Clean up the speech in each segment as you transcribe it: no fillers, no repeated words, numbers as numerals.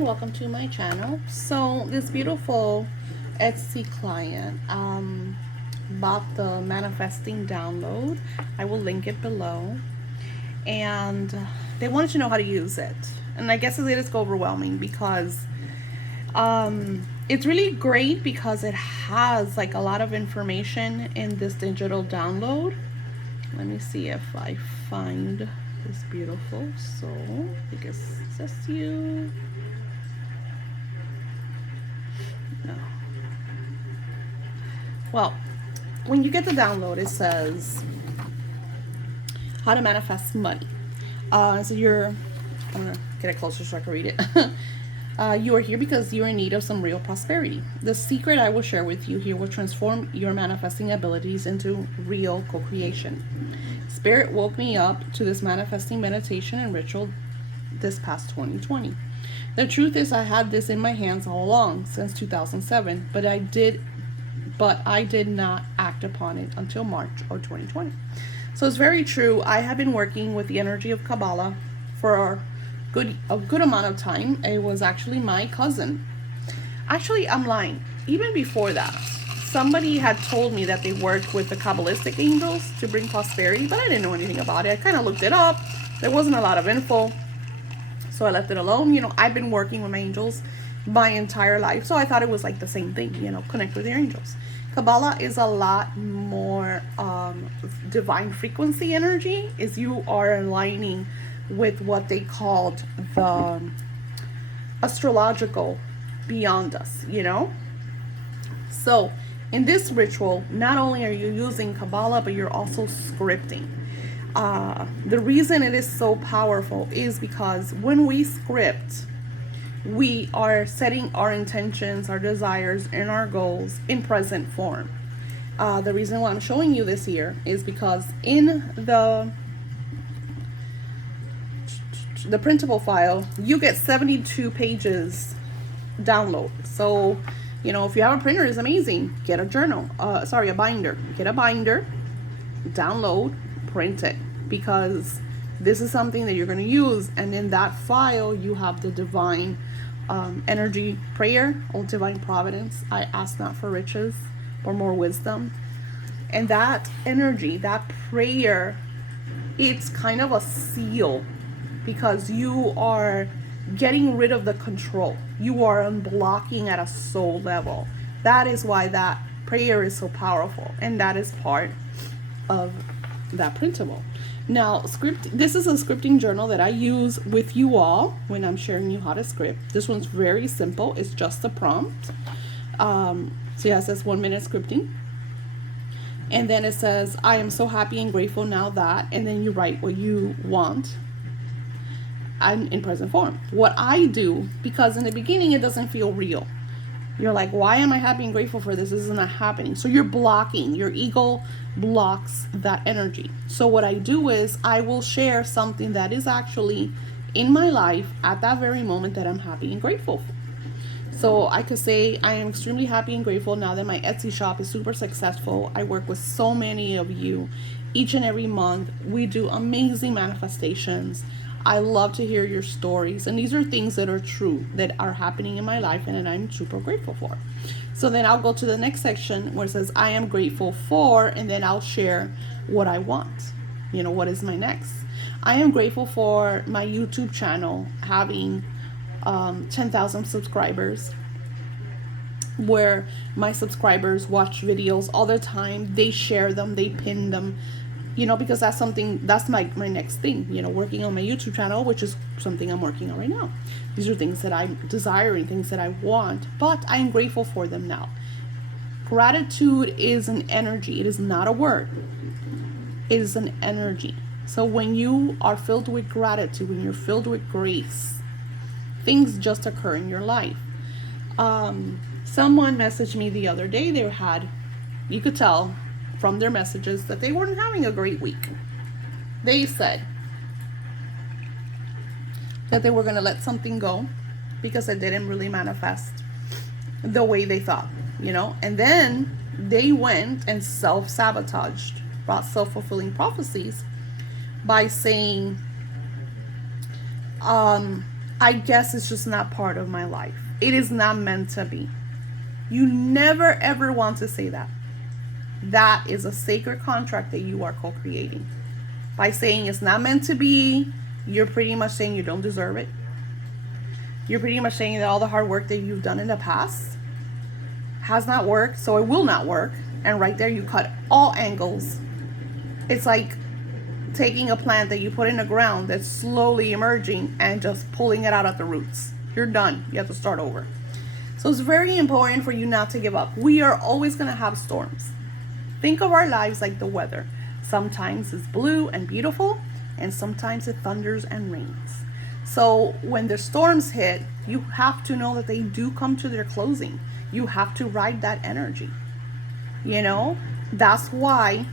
and welcome to my channel. So this beautiful Etsy client bought the manifesting download. I will link it below, and they wanted to know how to use it, and I guess it is overwhelming because it's really great because it has like a lot of information in this digital download. Let me see if I find this beautiful soul. I guess it says you. No. Well, when you get the download, it says how to manifest money. I'm gonna get it closer so I can read it. You are here because you are in need of some real prosperity. The secret I will share with you here will transform your manifesting abilities into real co-creation. Spirit woke me up to this manifesting meditation and ritual this past 2020. The truth is I had this in my hands all along since 2007, but I did not act upon it until March of 2020. So it's very true. I have been working with the energy of Kabbalah for a good amount of time. It was actually my cousin. Actually, I'm lying. Even before that, somebody had told me that they worked with the Kabbalistic angels to bring prosperity, but I didn't know anything about it. I kind of looked it up. There wasn't a lot of info, so I left it alone. I've been working with my angels my entire life, so I thought it was like the same thing, connect with your angels. Kabbalah is a lot more divine frequency energy, is you are aligning with what they called the astrological beyond us, So in this ritual, not only are you using Kabbalah, but you're also scripting. The reason it is so powerful is because when we script, we are setting our intentions, our desires, and our goals in present form. The reason why I'm showing you this here is because in the printable file, you get 72 pages download. So, if you have a printer, it's amazing. Get a a binder. Get a binder, download, print it, because this is something that you're going to use. And in that file, you have the divine energy prayer, oh divine providence. I ask not for riches, but more wisdom. And that energy, that prayer, it's kind of a seal, because you are getting rid of the control. You are unblocking at a soul level. That is why that prayer is so powerful, and that is part of that printable. Now, this is a scripting journal that I use with you all when I'm sharing you how to script. This one's very simple. It's just a prompt. So yeah, it says 1 minute scripting. And then it says, I am so happy and grateful now that, and then you write what you want. I'm in present form. What I do, because in the beginning it doesn't feel real. You're like, why am I happy and grateful for this? This is not happening. So you're blocking. Your ego blocks that energy. So what I do is I will share something that is actually in my life at that very moment that I'm happy and grateful for. So I could say I am extremely happy and grateful now that my Etsy shop is super successful. I work with so many of you each and every month. We do amazing manifestations. I love to hear your stories, and these are things that are true, that are happening in my life, and that I'm super grateful for. So then I'll go to the next section where it says I am grateful for, and then I'll share what I want. What is my next? I am grateful for my YouTube channel having 10,000 subscribers, where my subscribers watch videos all the time. They share them, they pin them, because that's my next thing, working on my YouTube channel, which is something I'm working on right now. These are things that I'm desiring, things that I want, but I'm grateful for them now. Gratitude is an energy. It is not a word. It is an energy. So when you are filled with gratitude, when you're filled with grace, things just occur in your life. Someone messaged me the other day. You could tell from their messages that they weren't having a great week. They said that they were going to let something go because it didn't really manifest the way they thought, and then they went and self-sabotaged, brought self-fulfilling prophecies by saying I guess it's just not part of my life. It is not meant to be. You never ever want to say that. That is a sacred contract that you are co-creating. By saying it's not meant to be, you're pretty much saying you don't deserve it. You're pretty much saying that all the hard work that you've done in the past has not worked, so it will not work. And right there, you cut all angles. It's like taking a plant that you put in the ground that's slowly emerging and just pulling it out at the roots. You're done. You have to start over. So it's very important for you not to give up. We are always going to have storms. Think of our lives like the weather. Sometimes it's blue and beautiful, and sometimes it thunders and rains. So when the storms hit, you have to know that they do come to their closing. You have to ride that energy. You know, that's why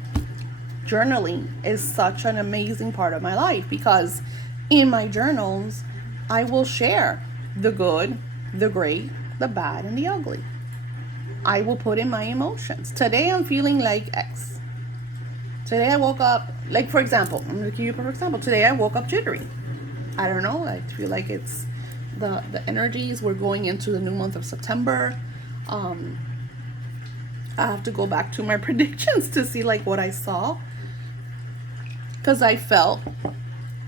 journaling is such an amazing part of my life, because in my journals, I will share the good, the great, the bad, and the ugly. I will put in my emotions. Today I'm feeling like X. Today I woke up, like for example, I'm going to give you a perfect example. Today I woke up jittery. I don't know, I feel like it's the energies. We're going into the new month of September. I have to go back to my predictions to see like what I saw, because I felt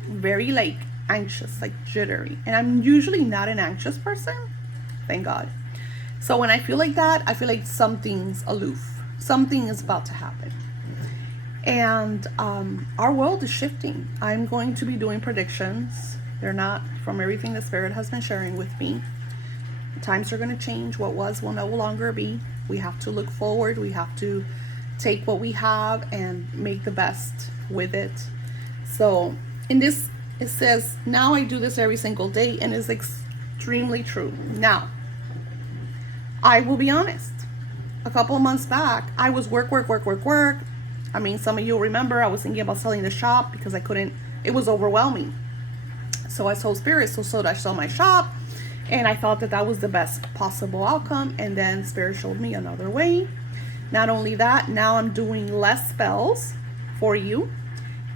very like anxious, like jittery, and I'm usually not an anxious person, thank God. So when I feel like that, I feel like something's aloof, something is about to happen. And our world is shifting. I'm going to be doing predictions. They're not from everything the Spirit has been sharing with me. Times are going to change. What was will no longer be. We have to look forward. We have to take what we have and make the best with it. So in this, it says, now I do this every single day, and it's extremely true. Now, I will be honest. A couple of months back, I was work. I mean, some of you remember I was thinking about selling the shop because I couldn't, it was overwhelming. So I told Spirit, so I sell my shop. And I thought that that was the best possible outcome. And then Spirit showed me another way. Not only that, now I'm doing less spells for you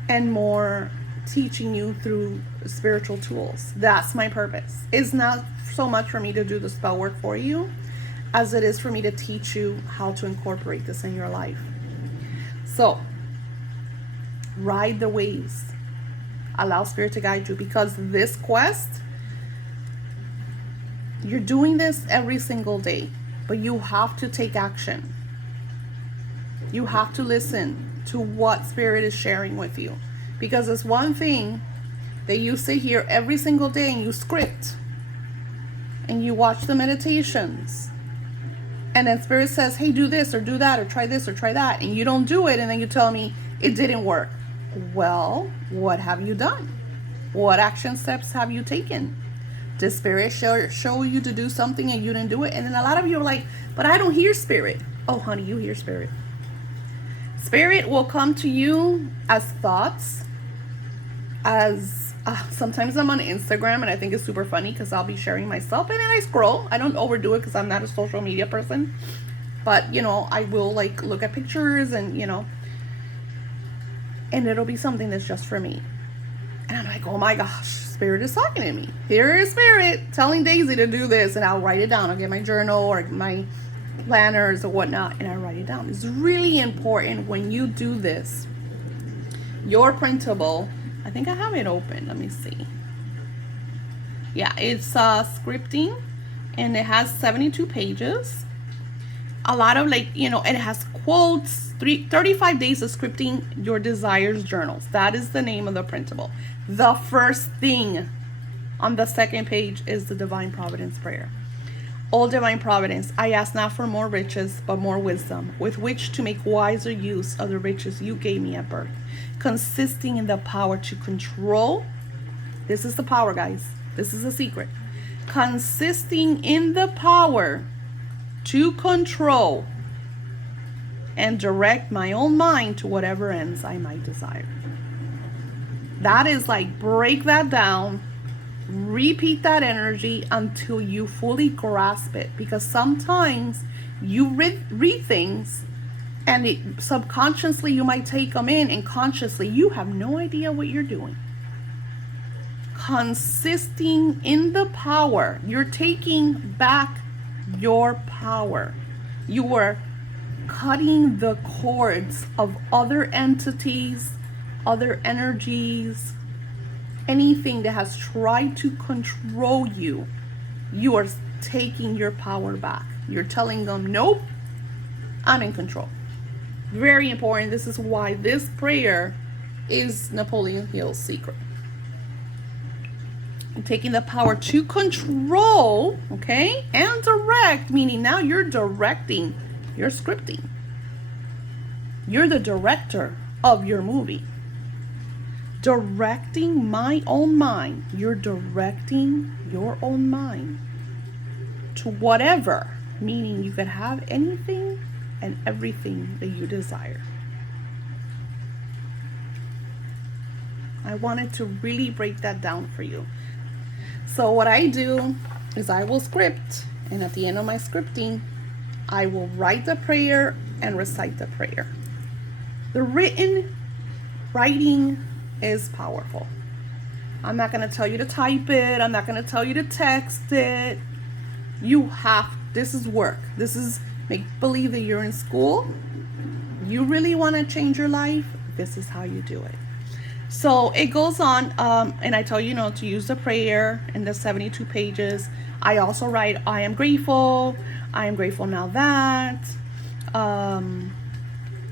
and more teaching you through spiritual tools. That's my purpose. It's not so much for me to do the spell work for you as it is for me to teach you how to incorporate this in your life. So, ride the waves. Allow Spirit to guide you, because this quest, you're doing this every single day, but you have to take action. You have to listen to what Spirit is sharing with you, because it's one thing that you sit here every single day and you script and you watch the meditations, and then Spirit says, hey, do this or do that or try this or try that, and you don't do it, and then you tell me it didn't work. Well, what have you done? What action steps have you taken? Did Spirit show you to do something and you didn't do it? And then a lot of you are like, but I don't hear Spirit. Oh, honey, you hear Spirit. Spirit will come to you as thoughts, as sometimes I'm on Instagram, and I think it's super funny because I'll be sharing myself and then I scroll. I don't overdo it because I'm not a social media person, but you know, I will like look at pictures and you know, and it'll be something that's just for me. And I'm like, oh my gosh, Spirit is talking to me. Here is Spirit telling Daisy to do this, and I'll write it down. I'll get my journal or my planners or whatnot, and I write it down. It's really important when you do this. Your printable, I think I have it open. Let me see. Yeah, it's scripting, and it has 72 pages. A lot of like, you know, and it has quotes. 35 days of scripting your desires journals. That is the name of the printable. The first thing on the second page is the Divine Providence prayer. O Divine Providence, I ask not for more riches, but more wisdom, with which to make wiser use of the riches you gave me at birth, consisting in the power to control. This is the power, guys. This is a secret. Consisting in the power to control and direct my own mind to whatever ends I might desire. That is like, break that down, repeat that energy until you fully grasp it, because sometimes you read things and subconsciously you might take them in, and consciously you have no idea what you're doing. consisting in the power. You're taking back your power. You are cutting the cords of other entities, other energies, anything that has tried to control you. You are taking your power back. You're telling them, nope, I'm in control. Very important. This is why this prayer is Napoleon Hill's secret. Taking the power to control, okay, and direct, meaning now you're directing, you're scripting. You're the director of your movie. Directing my own mind. You're directing your own mind to whatever, meaning you could have anything and everything that you desire. I wanted to really break that down for you. So what I do is I will script, and at the end of my scripting, I will write the prayer and recite the prayer. The writing is powerful. I'm not going to tell you to type it. I'm not going to tell you to text it. This is work. This is make believe that you're in school. You really want to change your life. This is how you do it. So it goes on, and I tell you, to use the prayer in the 72 pages. I also write, I am grateful now that.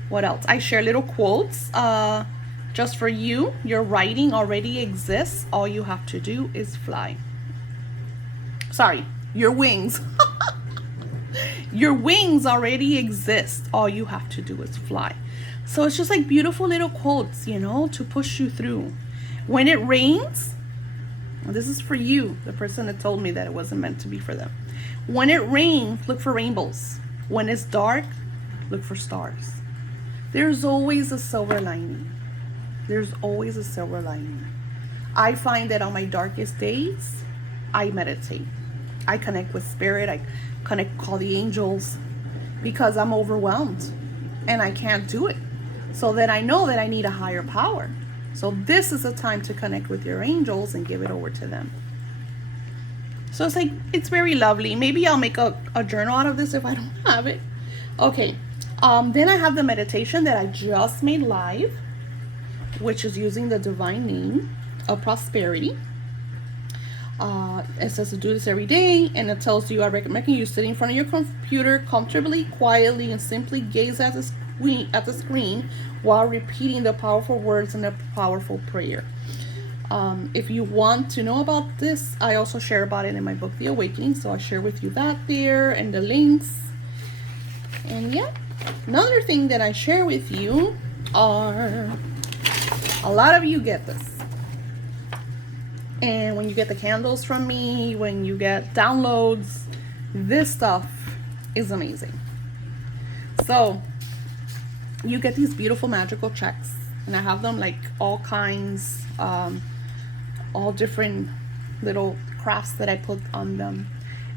What else? I share little quotes just for you. Your writing already exists. All you have to do is fly. Sorry, your wings. Your wings already exist. All you have to do is fly. So it's just like beautiful little quotes, to push you through. When it rains, this is for you, the person that told me that it wasn't meant to be for them. When it rains, look for rainbows. When it's dark, look for stars. There's always a silver lining. There's always a silver lining. I find that on my darkest days, I meditate. I connect with spirit. I call the angels because I'm overwhelmed and I can't do it. So that I know that I need a higher power. So this is a time to connect with your angels and give it over to them. So it's very lovely. Maybe I'll make a journal out of this if I don't have it. Okay. Then I have the meditation that I just made live, which is using the divine name of prosperity. It says to do this every day, and it tells you, I recommend you sit in front of your computer comfortably, quietly, and simply gaze at the screen while repeating the powerful words in a powerful prayer. If you want to know about this, I also share about it in my book, The Awakening. So I share with you that there and the links. And yeah, another thing that I share with you are, a lot of you get this. And when you get the candles from me, when you get downloads, this stuff is amazing. So you get these beautiful magical checks, and I have them like all kinds, all different little crafts that I put on them.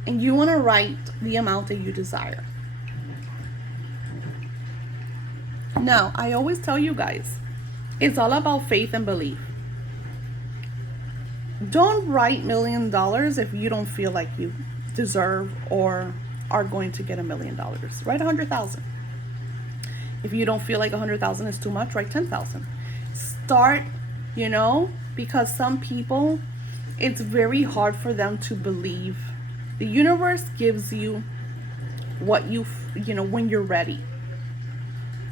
And you want to write the amount that you desire. Now, I always tell you guys, it's all about faith and belief. Don't write $1 million if you don't feel like you deserve or are going to get $1 million. Write 100,000. If you don't feel like 100,000 is too much, write 10,000. Start, because some people, it's very hard for them to believe. The universe gives you what when you're ready.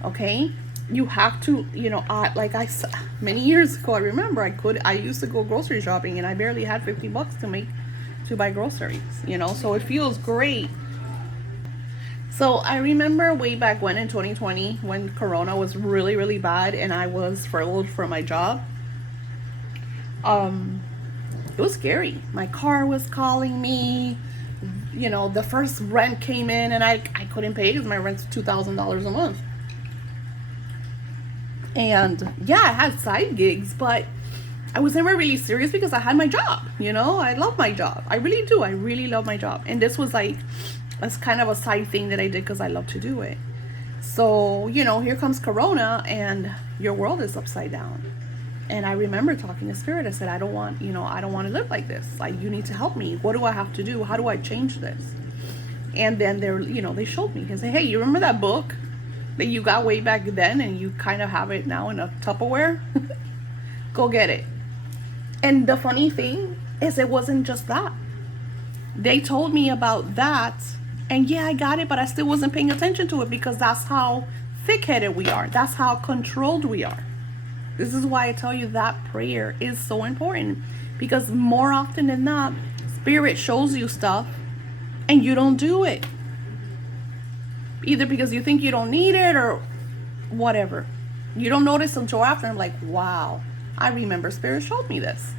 Okay? You have to, many years ago, I remember I used to go grocery shopping and I barely had $50 to buy groceries, so it feels great. So I remember way back when in 2020, when Corona was really, really bad and I was furloughed from my job, it was scary. My car was calling me, the first rent came in and I couldn't pay because my rent's $2,000 a month. And yeah, I had side gigs, but I was never really serious because I had my job, I love my job. I really do. I really love my job. And this was like, it's kind of a side thing that I did because I love to do it. So, here comes Corona and your world is upside down. And I remember talking to Spirit. I said, I don't want to live like this. Like, you need to help me. What do I have to do? How do I change this? And then they showed me. They said, hey, you remember that book that you got way back then and you kind of have it now in a Tupperware? Go get it. And the funny thing is, it wasn't just that. They told me about that, and yeah, I got it, but I still wasn't paying attention to it because that's how thick-headed we are. That's how controlled we are. This is why I tell you that prayer is so important, because more often than not, Spirit shows you stuff and you don't do it. Either because you think you don't need it or whatever. You don't notice until after. I'm like, wow, I remember Spirit showed me this.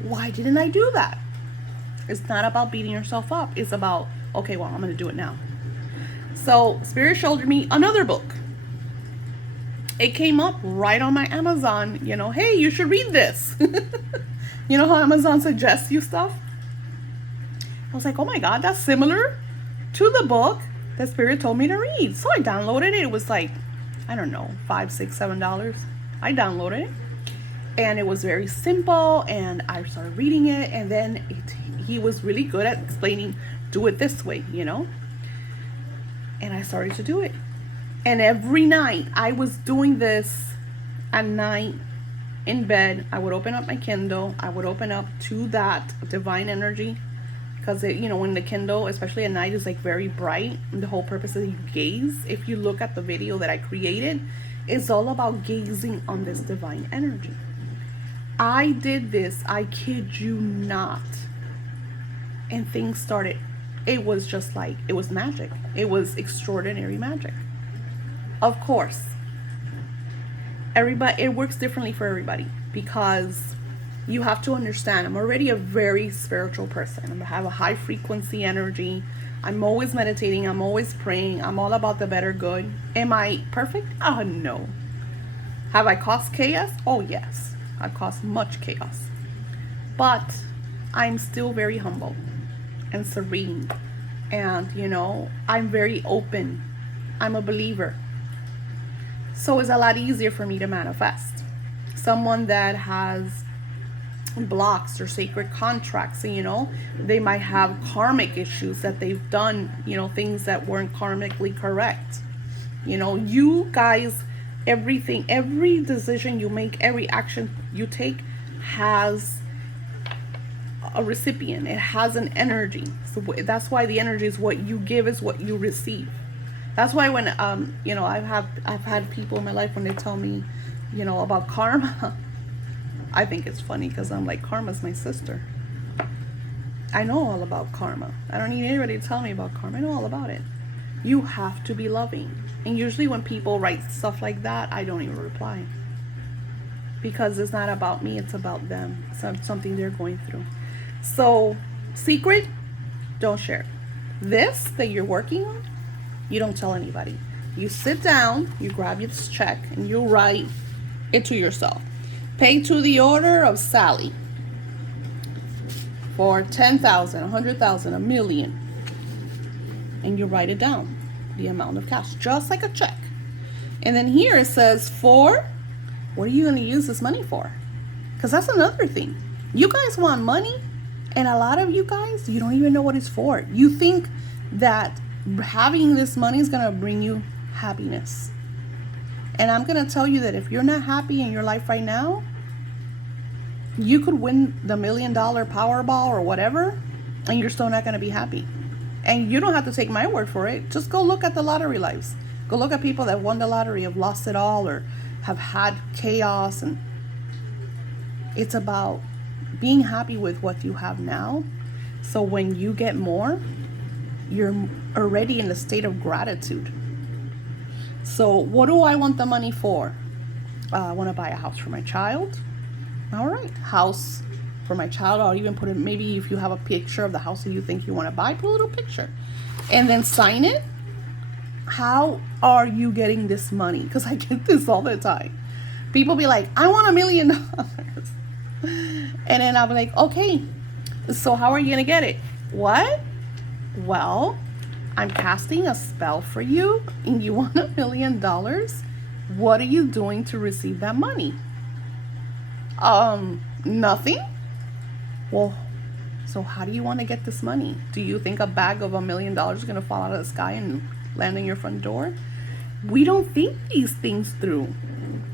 Why didn't I do that? It's not about beating yourself up. It's about, okay, well, I'm going to do it now. So Spirit showed me another book. It came up right on my Amazon, hey, you should read this. You know how Amazon suggests you stuff? I was like, oh my God, that's similar to the book that Spirit told me to read. So I downloaded it. It was like, I don't know, $5, $6, $7. I downloaded it. And it was very simple. And I started reading it. And then he was really good at explaining, do it this way, And I started to do it. And every night I was doing this at night in bed. I would open up my Kindle. I would open up to that divine energy, because when the Kindle, especially at night, is like very bright, and the whole purpose is you gaze. If you look at the video that I created, it's all about gazing on this divine energy. I did this, I kid you not, and things started. It was just like, it was magic. It was extraordinary magic. Of course, it works differently for everybody, because you have to understand, I'm already a very spiritual person. I have a high frequency energy. I'm always meditating. I'm always praying. I'm all about the better good. Am I perfect? Oh, no. Have I caused chaos? Oh, yes. I've caused much chaos. But I'm still very humble and serene. And, I'm very open. I'm a believer. So it's a lot easier for me to manifest. Someone that has blocks or sacred contracts, they might have karmic issues that they've done, things that weren't karmically correct. You guys, everything, every decision you make, every action you take has a recipient. It has an energy. So that's why the energy is what you give is what you receive. That's why when I've had people in my life when they tell me, about karma, I think it's funny, because I'm like, karma's my sister. I know all about karma. I don't need anybody to tell me about karma. I know all about it. You have to be loving. And usually when people write stuff like that, I don't even reply, because it's not about me, it's about them. It's something they're going through. So, secret, don't share. This that you're working on, you don't tell anybody. You sit down, you grab your check, and you write it to yourself. Pay to the order of Sally for 10,000, 100,000, a million. And you write it down, the amount of cash, just like a check. And then here it says, what are you going to use this money for? Because that's another thing. You guys want money, and a lot of you guys, you don't even know what it's for. You think that having this money is going to bring you happiness. And I'm going to tell you that if you're not happy in your life right now, you could win the $1 million Powerball or whatever, and you're still not going to be happy. And you don't have to take my word for it. Just go look at the lottery lives. Go look at people that won the lottery, have lost it all, or have had chaos. And it's about being happy with what you have now. So when you get more, you're already in a state of gratitude. So what do I want the money for? I want to buy a house for my child. All right, house for my child. I'll even put it, maybe if you have a picture of the house that you think you want to buy, put a little picture. And then sign it. How are you getting this money? Because I get this all the time. People be like, I want $1 million. And then I'll be like, okay, so how are you going to get it? What? Well, I'm casting a spell for you and you want $1 million. What are you doing to receive that money? Nothing. Well, so how do you want to get this money? Do you think a bag of $1 million is going to fall out of the sky and land in your front door? We don't think these things through.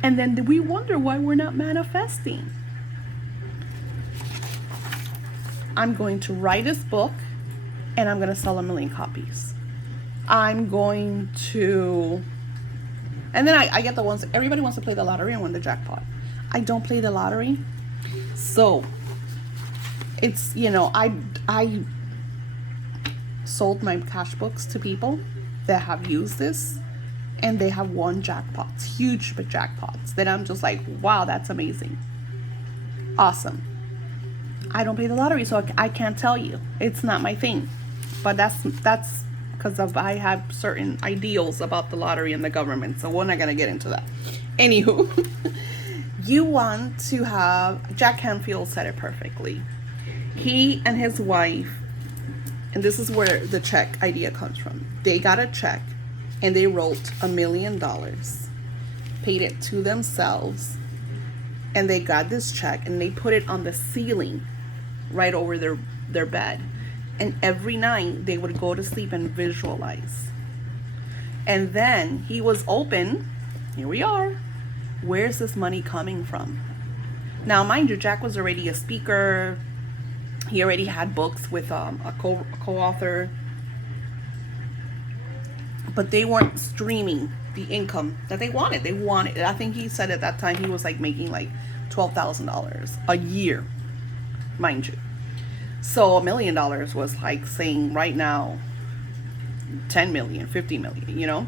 And then we wonder why we're not manifesting. I'm going to write this book and I'm going to sell 1 million copies. I'm going to, and then I get the ones, everybody wants to play the lottery and win the jackpot. I don't play the lottery. So it's, I sold my cash books to people that have used this and they have won jackpots, huge jackpots. Then I'm just like, wow, that's amazing. Awesome. I don't play the lottery, so I can't tell you. It's not my thing. But that's because I have certain ideals about the lottery and the government, so we're not going to get into that. Anywho, you want to have, Jack Canfield said it perfectly. He and his wife, and this is where the check idea comes from. They got a check and they wrote $1 million, paid it to themselves, and they got this check and they put it on the ceiling right over their bed. And every night they would go to sleep and visualize. And then he was open. Here we are. Where's this money coming from? Now, mind you, Jack was already a speaker. He already had books with a co-author. But they weren't streaming the income that they wanted. I think he said at that time he was like making like $12,000 a year, mind you. So $1 million was like saying right now 10 million, 50 million,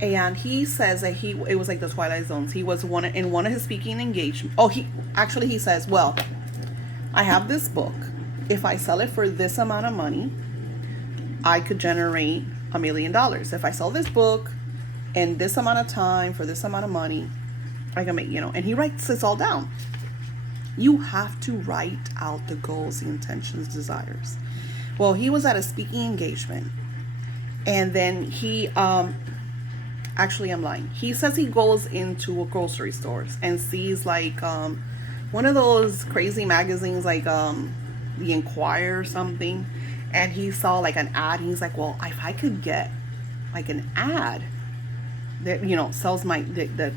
And he says that it was like the Twilight Zones. He was in one of his speaking engagements. Oh, he says, well, I have this book. If I sell it for this amount of money, I could generate $1 million. If I sell this book in this amount of time for this amount of money, I can make, and he writes this all down. You have to write out the goals, the intentions, desires. Well, he was at a speaking engagement, and then he, actually, I'm lying. He says he goes into a grocery stores and sees like one of those crazy magazines, like the Inquirer or something, and he saw like an ad. He's like, well, if I could get like an ad that sells that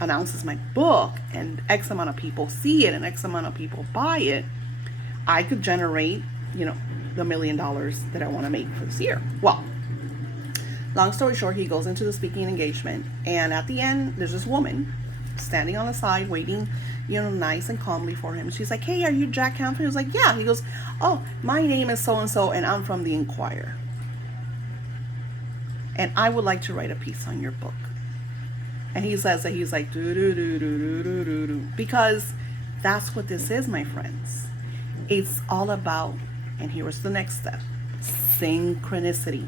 announces my book and X amount of people see it and X amount of people buy it, I could generate, the $1 million that I want to make for this year. Well, long story short, he goes into the speaking engagement, and at the end, there's this woman standing on the side waiting, nice and calmly for him. She's like, hey, are you Jack Canfield? He was like, yeah. He goes, oh, my name is so-and-so, and I'm from the Inquirer. And I would like to write a piece on your book. And he says that he's like, do, because that's what this is, my friends. It's all about, and here's the next step, synchronicity.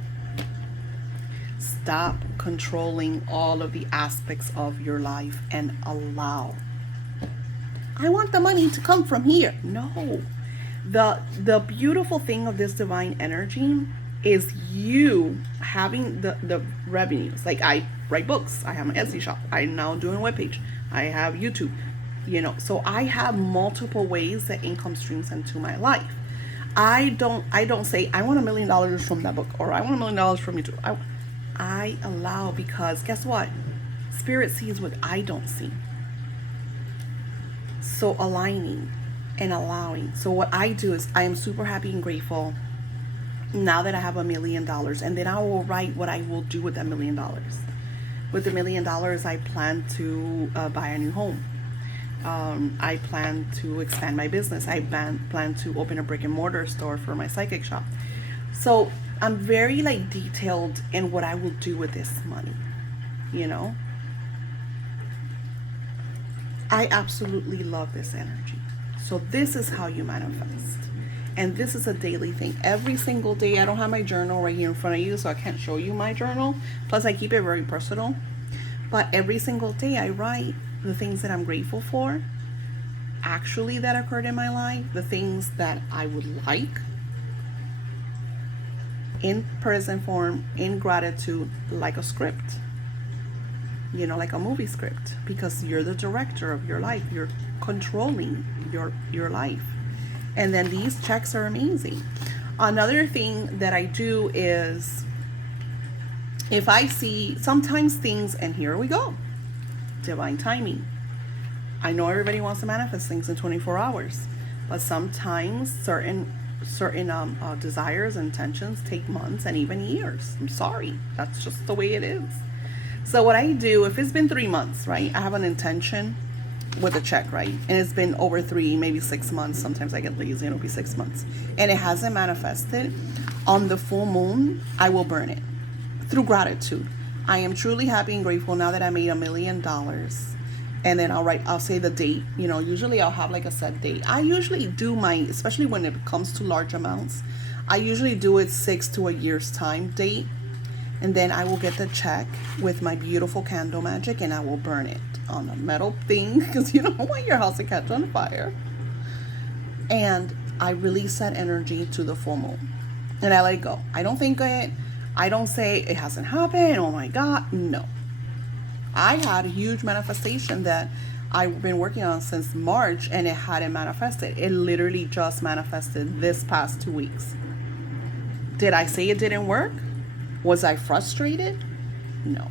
Stop controlling all of the aspects of your life and allow. I want the money to come from here. No. The beautiful thing of this divine energy is you having the revenues. Like, I write books. I have my Etsy shop. I'm now doing a webpage. I have YouTube. So I have multiple ways that income streams into my life. I don't say I want $1 million from that book, or I want $1 million from YouTube. I allow, because guess what? Spirit sees what I don't see. So aligning and allowing. So what I do is I am super happy and grateful now that I have $1 million, and then I will write what I will do with that $1 million. With the $1 million, I plan to buy a new home. I plan to expand my business. I plan to open a brick and mortar store for my psychic shop. So I'm very detailed in what I will do with this money, I absolutely love this energy. So this is how you manifest. And this is a daily thing. Every single day, I don't have my journal right here in front of you, so I can't show you my journal. Plus, I keep it very personal. But every single day, I write the things that I'm grateful for, actually that occurred in my life, the things that I would like, in present form, in gratitude, like a script, like a movie script, because you're the director of your life. controlling your life. And then these checks are amazing. Another thing that I do is, if I see sometimes things, and here we go, divine timing. I know everybody wants to manifest things in 24 hours, but sometimes certain desires and intentions take months and even years. I'm sorry, that's just the way it is. So what I do, if it's been 3 months, right, I have an intention with a check, right, and it's been over 3, maybe 6 months. Sometimes I get lazy and it'll be 6 months and it hasn't manifested. On the full moon, I will burn it through gratitude. I am truly happy and grateful now that I made $1 million. And then I'll say the date. You know, usually I'll have like a set date. I usually do especially when it comes to large amounts, I usually do it 6 to a year's time date. And then I will get the check with my beautiful candle magic and I will burn it on a metal thing, because you don't want your house to catch on fire. And I release that energy to the full moon and I let it go. I don't think it. I don't say it hasn't happened. Oh my God. No. I had a huge manifestation that I've been working on since March and it hadn't manifested. It literally just manifested this past 2 weeks. Did I say it didn't work? Was I frustrated? No.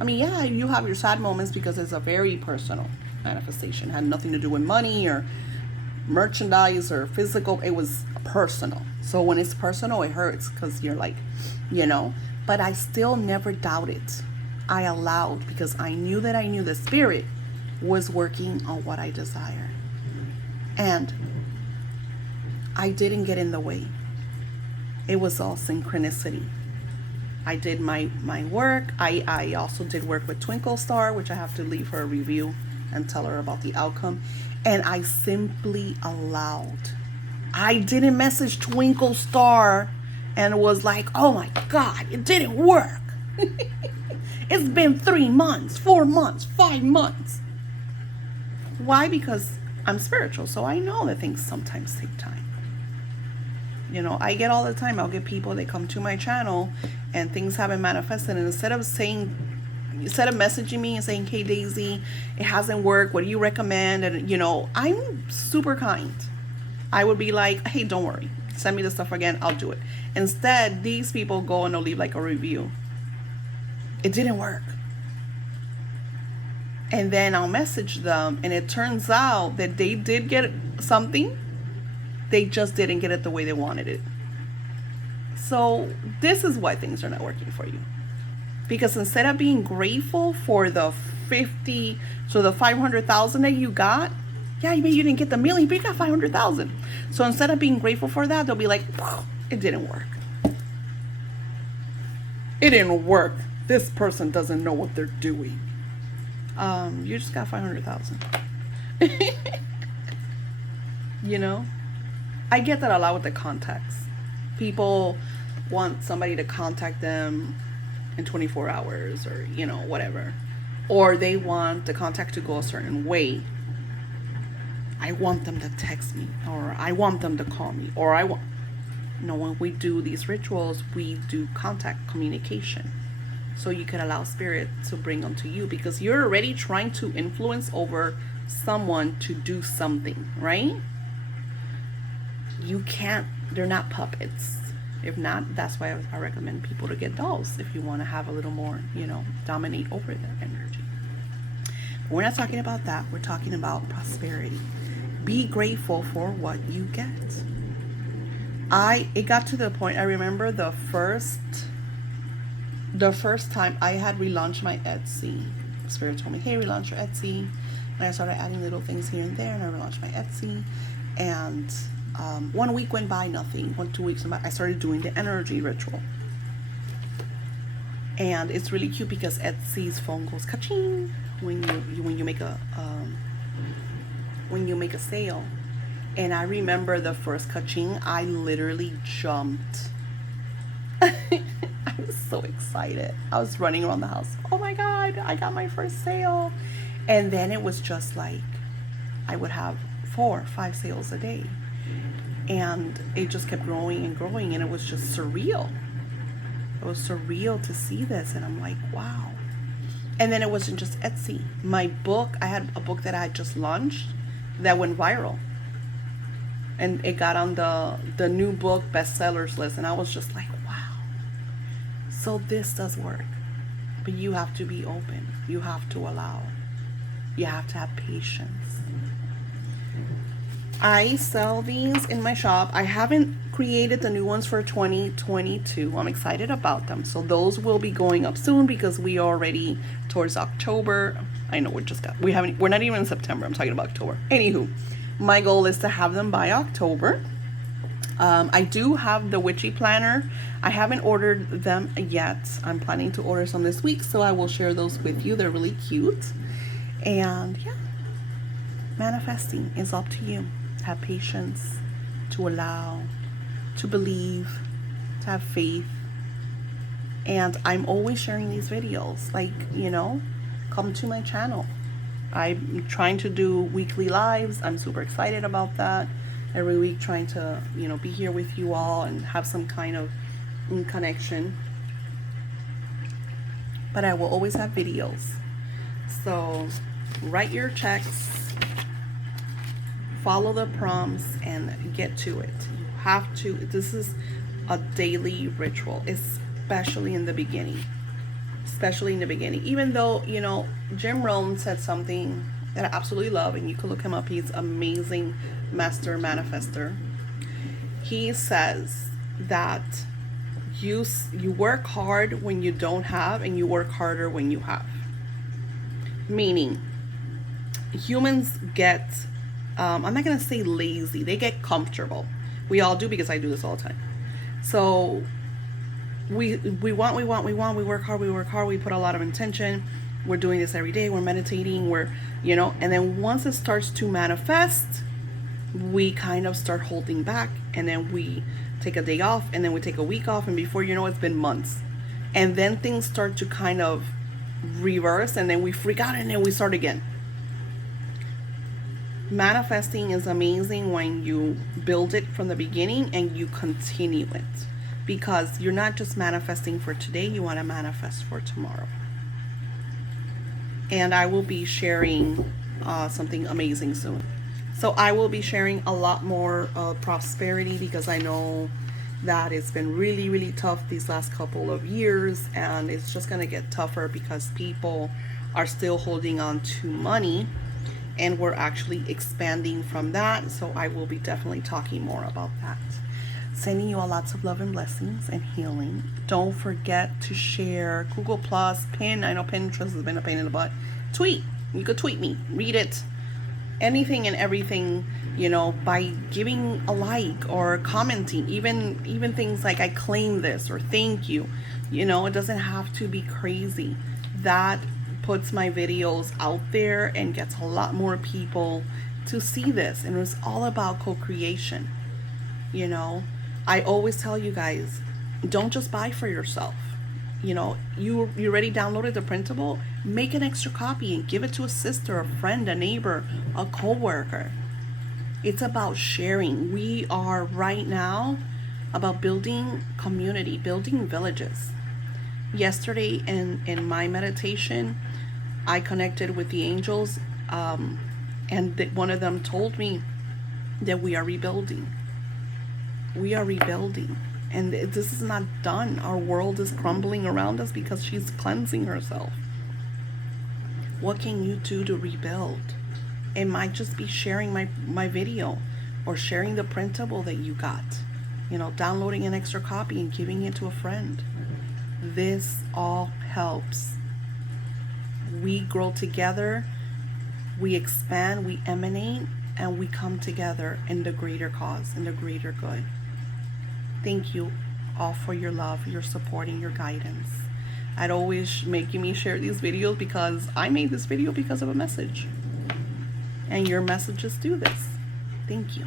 I mean, yeah, you have your sad moments because it's a very personal manifestation. It had nothing to do with money or merchandise or physical. It was personal. So when it's personal, it hurts because you're like, you know, but I still never doubted. I allowed, because I knew the spirit was working on what I desired. And I didn't get in the way. It was all synchronicity. I did my work. I also did work with Twinkle Star, which I have to leave her a review and tell her about the outcome. And I simply allowed. I didn't message Twinkle Star and was like, oh my God, it didn't work. It's been 3 months, 4 months, 5 months. Why? Because I'm spiritual, so I know that things sometimes take time. You know, I get all the time, I'll get people, they come to my channel and things haven't manifested. And instead of messaging me and saying, hey Daisy, it hasn't worked, what do you recommend? And you know, I'm super kind. I would be like, hey, don't worry, send me the stuff again, I'll do it. Instead, these people go and they'll leave like a review. It didn't work. And then I'll message them and it turns out that they did get something. They just didn't get it the way they wanted it. So this is why things are not working for you. Because instead of being grateful for the 500,000 that you got, yeah, maybe you didn't get the million, but you got 500,000. So instead of being grateful for that, they'll be like, it didn't work. It didn't work. This person doesn't know what they're doing. You just got 500,000. You know, I get that a lot with the contacts. People want somebody to contact them in 24 hours or, you know, whatever. Or they want the contact to go a certain way. I want them to text me, or I want them to call me, or when we do these rituals, we do contact communication. So you can allow spirit to bring them to you, because you're already trying to influence over someone to do something, right? You can't, they're not puppets. If not, that's why I recommend people to get dolls if you want to have a little more, you know, dominate over their energy. But we're not talking about that. We're talking about prosperity. Be grateful for what you get. It got to the point, I remember the first time I had relaunched my Etsy. Spirit told me, hey, relaunch your Etsy. And I started adding little things here and there, and I relaunched my Etsy. And 1 week went by, nothing. 2 weeks went by, I started doing the energy ritual. And it's really cute because Etsy's phone goes ka-ching when you make a sale. And I remember the first ka-ching, I literally jumped. I was so excited. I was running around the house. Oh my God, I got my first sale. And then it was just like, I would have 4 or 5 sales a day. And it just kept growing and growing, and it was just surreal. It was surreal to see this, and I'm like, wow. And then it wasn't just Etsy. My book, I had a book that I had just launched, that went viral. And it got on the new book bestsellers list. And I was just like, wow. So this does work. But you have to be open. You have to allow. You have to have patience. I sell these in my shop. I haven't created the new ones for 2022. I'm excited about them. So those will be going up soon because we are already towards October. I know we're not even in September. I'm talking about October. Anywho, my goal is to have them by October. I do have the witchy planner. I haven't ordered them yet. I'm planning to order some this week, so I will share those with you. They're really cute. And yeah, manifesting is up to you. Have patience, to allow, to believe, to have faith. And I'm always sharing these videos. Like, you know, come to my channel. I'm trying to do weekly lives. I'm super excited about that. Every week trying to, you know, be here with you all and have some kind of connection. But I will always have videos. So write your checks. Follow the prompts and get to it. You have to. This is a daily ritual, especially in the beginning. Especially in the beginning. Even though, you know, Jim Rohn said something that I absolutely love, and you can look him up. He's amazing master manifester. He says that you work hard when you don't have, and you work harder when you have. Meaning, humans get I'm not gonna say lazy. They get comfortable. We all do, because I do this all the time. So we want, we work hard, we put a lot of intention. We're doing this every day. We're meditating. We're, you know, and then once it starts to manifest, we kind of start holding back, and then we take a day off, and then we take a week off, and before you know, it's been months. And then things start to kind of reverse, and then we freak out, and then we start again. Manifesting is amazing when you build it from the beginning and you continue it, because you're not just manifesting for today, you want to manifest for tomorrow. And I will be sharing something amazing soon. So I will be sharing a lot more prosperity, because I know that it's been really, really tough these last couple of years, and it's just going to get tougher because people are still holding on to money. And we're actually expanding from that. So I will be definitely talking more about that. Sending you all lots of love and blessings and healing. Don't forget to share Google Plus, Pin. I know Pinterest has been a pain in the butt. Tweet. You could tweet me. Read it. Anything and everything, you know, by giving a like or commenting. Even things like I claim this or thank you. You know, it doesn't have to be crazy. That puts my videos out there and gets a lot more people to see this. And it's all about co-creation. You know, I always tell you guys, don't just buy for yourself. You know, you already downloaded the printable, make an extra copy and give it to a sister, a friend, a neighbor, a co-worker. It's about sharing. We are right now about building community, building villages. Yesterday in my meditation, I connected with the angels, and one of them told me that we are rebuilding. We are rebuilding. And this is not done. Our world is crumbling around us because she's cleansing herself. What can you do to rebuild? It might just be sharing my video, or sharing the printable that you got. You know, downloading an extra copy and giving it to a friend. This all helps. We grow together, we expand, we emanate, and we come together in the greater cause, in the greater good. Thank you all for your love, your support, and your guidance. I'd always making me share these videos because I made this video because of a message. And your messages do this. Thank you.